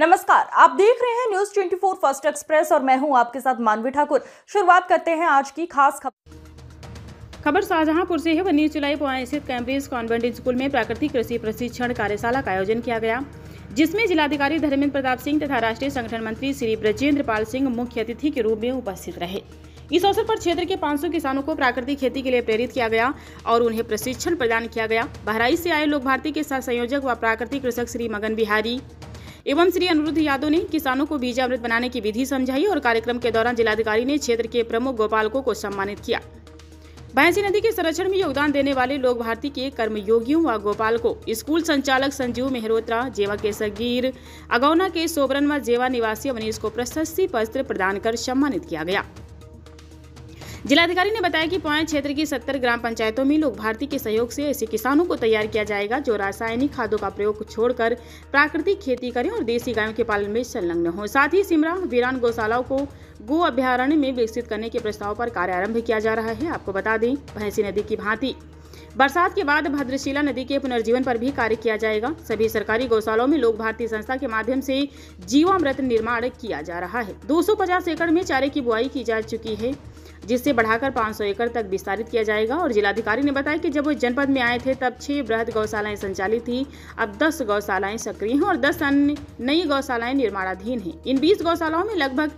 नमस्कार, आप देख रहे हैं न्यूज 24 फर्स्ट एक्सप्रेस और मैं हूं आपके साथ मानवी ठाकुर। शुरुआत करते हैं आज की खास खबर शाहजहांपुर से है। 19 जुलाई को स्थित कैम्ब्रिज कॉन्वेंट स्कूल में प्राकृतिक कृषि प्रशिक्षण कार्यशाला का आयोजन किया गया, जिसमें जिलाधिकारी धर्मेंद्र प्रताप सिंह तथा राष्ट्रीय संगठन मंत्री श्री ब्रजेंद्र पाल सिंह मुख्य अतिथि के रूप में उपस्थित रहे। इस अवसर पर क्षेत्र के 500 किसानों को प्राकृतिक खेती के लिए प्रेरित किया गया और उन्हें प्रशिक्षण प्रदान किया गया। बहराइच से आए लोक भारती के सह संयोजक व प्राकृतिक कृषक श्री मगन बिहारी एवं श्री अनुरुद्ध यादव ने किसानों को बीजामृत बनाने की विधि समझाई और कार्यक्रम के दौरान जिलाधिकारी ने क्षेत्र के प्रमुख गोपालकों को सम्मानित किया। भैंसी नदी के संरक्षण में योगदान देने वाले लोक भारती के कर्मयोगियों व गोपालकों स्कूल संचालक संजीव मेहरोत्रा, जेवा के सगीर, अगौना के सोबरन व जेवा निवासी अवनीश को प्रशस्ति पत्र प्रदान कर सम्मानित किया गया। जिलाधिकारी ने बताया कि पौया क्षेत्र की 70 ग्राम पंचायतों में लोक भारती के सहयोग से ऐसे किसानों को तैयार किया जाएगा जो रासायनिक खादों का प्रयोग छोड़कर प्राकृतिक खेती करें और देसी गायों के पालन में संलग्न हो। साथ ही सिमरा वीरान गौशालाओं को गो अभ्यारण्य में विकसित करने के प्रस्ताव पर कार्य आरंभ किया जा रहा है। आपको बता दें, भैंसी नदी की भांति बरसात के बाद भद्रशिला नदी के पुनर्जीवन पर भी कार्य किया जाएगा। सभी सरकारी गौशालाओं में लोक भारती संस्था के माध्यम से जीवामृत निर्माण किया जा रहा है। 250 एकड़ में चारे की बुआई की जा चुकी है, जिससे बढ़ाकर 500 एकड़ तक विस्तारित किया जाएगा। और जिलाधिकारी ने बताया कि जब वो जनपद में आए थे तब 6 बृहद गौशालाएं संचालित थी, अब 10 गौशालाएं सक्रिय हैं और 10 अन्य नई गौशालाएं निर्माणाधीन हैं। इन 20 गौशालाओं में लगभग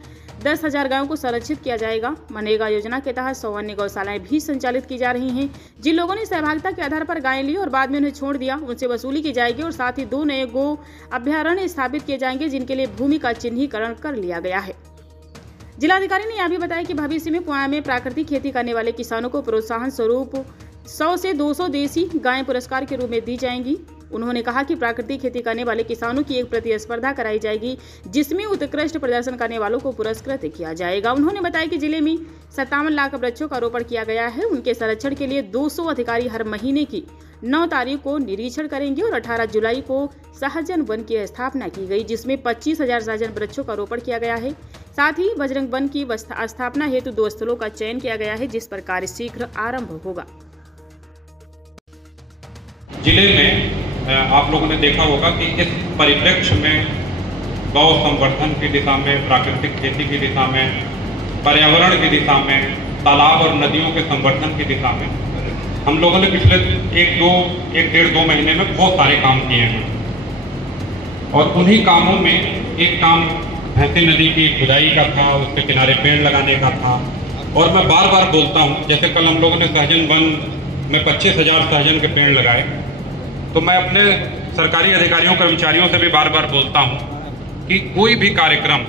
10,000 गायों को संरक्षित किया जाएगा। मनरेगा योजना के तहत 100 अन्य गौशालाएं भी संचालित की जा रही हैं। जिन लोगों ने सहभागिता के आधार पर गायें ली और बाद में उन्हें छोड़ दिया, उनसे वसूली की जाएगी और साथ ही 2 नए गो अभ्यारण्य स्थापित किए जाएंगे, जिनके लिए भूमि का चिन्हीकरण कर लिया गया है। जिलाधिकारी ने यह भी बताया कि भविष्य में पौया में प्राकृतिक खेती करने वाले किसानों को प्रोत्साहन स्वरूप 100 से 200 देसी गायें पुरस्कार के रूप में दी जाएंगी। उन्होंने कहा कि प्राकृतिक खेती करने वाले किसानों की एक प्रतिस्पर्धा कराई जाएगी, जिसमें उत्कृष्ट प्रदर्शन करने वालों को पुरस्कृत किया जाएगा। उन्होंने बताया कि जिले में 57 लाख वृक्षों का रोपण किया गया है। उनके संरक्षण के लिए 200 अधिकारी हर महीने की 9 तारीख को निरीक्षण करेंगे और 18 जुलाई को सहजन वन की स्थापना की गई, जिसमें 25,000 सहजन वृक्षों का रोपण किया गया है। साथ ही बजरंग वन की स्थापना हेतु 2 स्थलों का चयन किया गया है, जिस पर कार्य शीघ्र आरंभ होगा। जिले में आप लोगों ने देखा होगा कि इस परिप्रेक्ष्य में गौ संवर्धन की दिशा में, प्राकृतिक खेती की दिशा में, पर्यावरण की दिशा में, तालाब और नदियों के संवर्धन की दिशा में हम लोगों ने पिछले 1-1.5-2 महीने में बहुत सारे काम किए हैं। और उन्हीं कामों में एक काम भैंसी नदी की खुदाई का था, उसके किनारे पेड़ लगाने का था। और मैं बार बार बोलता हूँ, जैसे कल हम लोगों ने सहजन वन में 25,000 सहजन के पेड़ लगाए, तो मैं अपने सरकारी अधिकारियों कर्मचारियों से भी बार बार बोलता हूँ कि कोई भी कार्यक्रम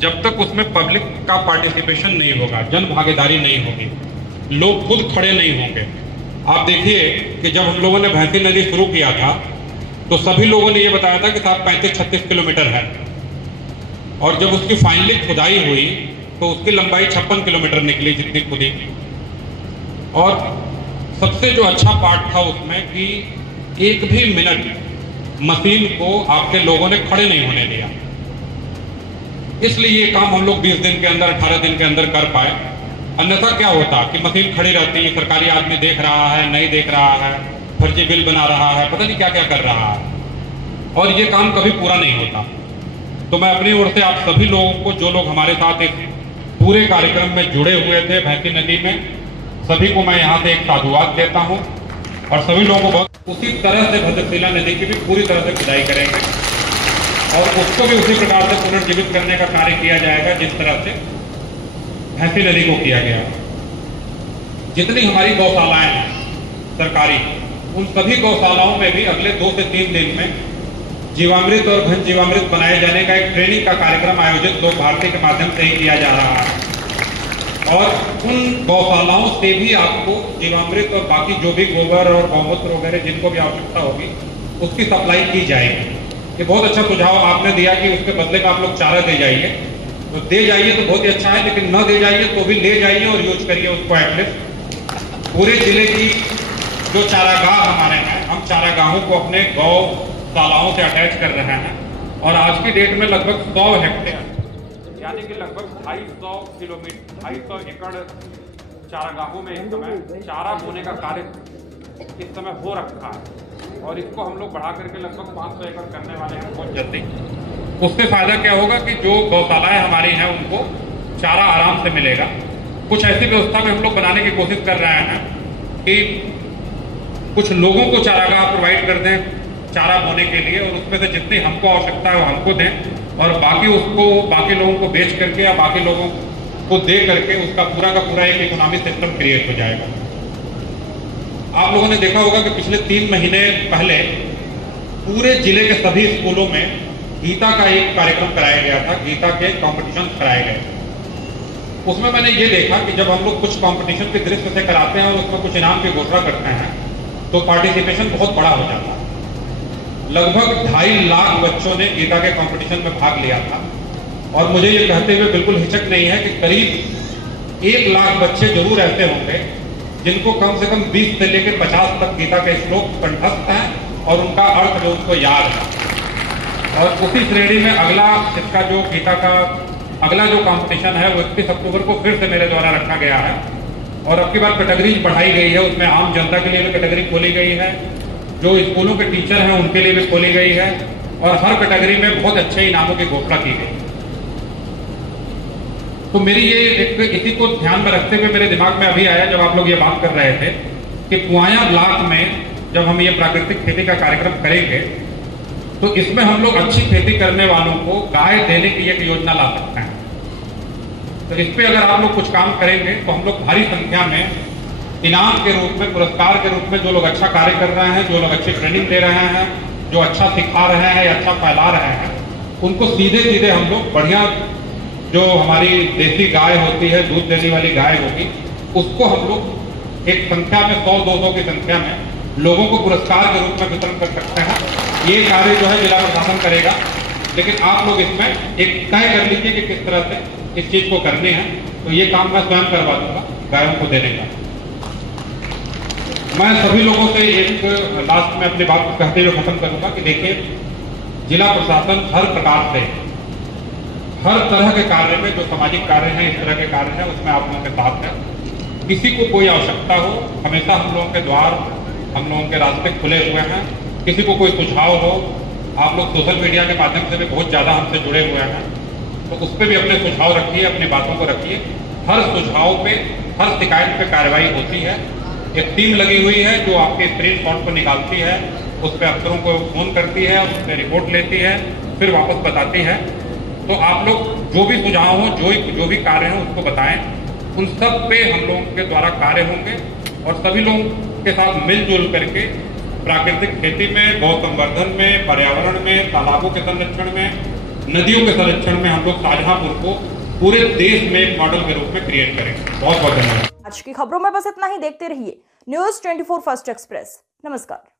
जब तक उसमें पब्लिक का पार्टिसिपेशन नहीं होगा, जन भागीदारी नहीं होगी, लोग खुद खड़े नहीं होंगे। आप देखिए कि जब हम लोगों ने भैंसी नदी शुरू किया था तो सभी लोगों ने ये बताया था कि साहब 35-36 किलोमीटर है, और जब उसकी फाइनली खुदाई हुई तो उसकी लंबाई 56 किलोमीटर निकली जितनी खुदी। और सबसे जो अच्छा पार्ट था उसमें कि एक भी मिनट मशीन को आपके लोगों ने खड़े नहीं होने दिया। इसलिए ये काम हम लोग 20 दिन के अंदर, 18 दिन के अंदर कर पाए। अन्यथा क्या होता कि मशीन खड़ी रहती, सरकारी आदमी देख रहा है, नहीं देख रहा है, फर्जी बिल बना रहा है, पता नहीं क्या क्या कर रहा है, और ये काम कभी पूरा नहीं होता। तो मैं अपनी ओर से आप सभी लोगों को, जो लोग हमारे साथ इस पूरे कार्यक्रम में जुड़े हुए थे भैंसी नदी में, सभी को मैं यहाँ से एक साधुवाद देता हूँ। और सभी लोगों को बहुत उसी तरह से भद्रशिला नदी की भी पूरी तरह से खुदाई करेंगे और उसको भी उसी प्रकार से पुनर्जीवित करने का कार्य किया जाएगा जिस तरह से भैंसी नदी को किया गया। जितनी हमारी गौशालाएं हैं सरकारी, उन सभी गौशालाओं में भी अगले 2 से 3 दिन में जीवामृत और घन जीवामृत बनाए जाने का एक ट्रेनिंग का कार्यक्रम आयोजित लोक भारती के माध्यम से ही किया जा रहा है। और उन गौशालाओं से भी आपको जीवामृत और बाकी जो भी गोबर और गौमूत्र वगैरह जिनको भी आवश्यकता होगी उसकी सप्लाई की जाएगी। ये बहुत अच्छा सुझाव आपने दिया कि उसके बदले में आप लोग चारा दे जाइए, तो दे जाइए तो बहुत ही अच्छा है, लेकिन न दे जाइए तो भी ले जाइए और यूज करिए उसको। एटलीस्ट पूरे जिले की जो चारागाह हमारे हैं, हम चारागाहों को अपने गौशालाओं से अटैच कर रहे हैं। और आज की डेट में लगभग 100 हेक्टेयर यानी कि लगभग 250 एकड़ चारागाहों में इस समय चारा बोने का कार्य इस समय हो रखा है। और इसको हम लोग बढ़ा करके लगभग 500 एकड़ करने वाले हैं बहुत जल्दी। उससे फायदा क्या होगा कि जो गौशालाएं हमारी हैं उनको चारा आराम से मिलेगा। कुछ ऐसी व्यवस्था में हम लोग बनाने की कोशिश कर रहे हैं कि कुछ लोगों को चारागाह प्रोवाइड कर दें चारा बोने के लिए, और उसमें से जितनी हमको आवश्यकता है वो हमको दें, और बाकी उसको बाकी लोगों को बेच करके या बाकी लोगों को दे करके उसका पूरा का पूरा एक इकोनॉमिक सिस्टम क्रिएट हो जाएगा। आप लोगों ने देखा होगा कि पिछले 3 महीने पहले पूरे जिले के सभी स्कूलों में गीता का एक कार्यक्रम कराया गया था, गीता के कॉम्पिटिशन कराए गए। उसमें मैंने ये देखा कि जब हम लोग कुछ कॉम्पिटिशन के दृश्य से कराते हैं और उसमें कुछ इनाम की घोषणा करते हैं तो पार्टिसिपेशन बहुत बड़ा हो जाता है। लगभग 2.5 लाख बच्चों ने गीता के कंपटीशन में भाग लिया था, और मुझे ये कहते हुए बिल्कुल हिचक नहीं है कि करीब 1 लाख बच्चे जरूर ऐसे होंगे जिनको कम से कम 20 से लेकर 50 तक गीता के श्लोक कंठस्थ हैं और उनका अर्थ जो उनको याद है। और उसी श्रेणी में अगला इसका जो गीता का अगला जो कंपटीशन है वो 31 अक्टूबर को फिर से मेरे द्वारा रखा गया है, और अब की बार कैटेगरीज बढ़ाई गई है। उसमें आम जनता के लिए भी कैटेगरी खोली गई है, जो स्कूलों के टीचर हैं उनके लिए भी खोली गई है, और हर कैटेगरी में बहुत अच्छे इनामों की घोषणा की गई। तो मेरी ये इसी को ध्यान में रखते हुए मेरे दिमाग में अभी आया जब आप लोग ये बात कर रहे थे कि पुआया ब्लॉक में जब हम ये प्राकृतिक खेती का कार्यक्रम करेंगे तो इसमें हम लोग अच्छी खेती करने वालों को गाय देने की एक योजना ला सकते हैं। तो इस पे अगर आप लोग कुछ काम करेंगे तो हम लोग भारी संख्या में इनाम के रूप में, पुरस्कार के रूप में जो लोग अच्छा कार्य कर रहे हैं, जो लोग अच्छी ट्रेनिंग दे रहे हैं, जो अच्छा सिखा रहे हैं या अच्छा फैला रहे हैं, उनको सीधे सीधे हम लोग बढ़िया जो हमारी देसी गाय होती है, दूध देने वाली गाय होगी, उसको हम लोग एक संख्या में 100-200 की संख्या में लोगों को पुरस्कार के रूप में वितरण कर सकते हैं। ये कार्य जो है जिला प्रशासन करेगा, लेकिन आप लोग इसमें एक तय कर लीजिए कि किस तरह से इस चीज को करनी है। तो ये काम मैं स्वयं करवा दूंगा गायों को देने का। मैं सभी लोगों से एक लास्ट में अपनी बात को कहते हुए खत्म करूंगा कि देखिए, जिला प्रशासन हर प्रकार से हर तरह के कार्य में, जो सामाजिक कार्य हैं, इस तरह के कार्य हैं, उसमें आप लोगों के साथ है। किसी को कोई आवश्यकता हो, हमेशा हम लोगों के द्वार, हम लोगों के रास्ते खुले हुए हैं। किसी को कोई सुझाव हो, आप लोग सोशल मीडिया के माध्यम से भी बहुत ज़्यादा हमसे जुड़े हुए हैं, तो उस पर भी अपने सुझाव रखिए, अपनी बातों को रखिए। हर सुझाव पे, हर शिकायत पे कार्रवाई होती है। एक टीम लगी हुई है जो आपके स्क्रीनशॉट को निकालती है, उस पर अफसरों को फोन करती है, उस पर रिपोर्ट लेती है, फिर वापस बताती है। तो आप लोग जो भी सुझाव हो, जो भी कार्य हो उसको बताएं। उन सब पे हम लोगों के द्वारा कार्य होंगे, और सभी लोगों के साथ मिलजुल करके प्राकृतिक खेती में, गौ संवर्धन में, पर्यावरण में, तालाबों के संरक्षण में, नदियों के संरक्षण में हम लोग शाहजहांपुर को पूरे देश में एक मॉडल के रूप में क्रिएट करेंगे। बहुत बहुत धन्यवाद। आज की खबरों में बस इतना ही। देखते रहिए News 24 फर्स्ट एक्सप्रेस। नमस्कार।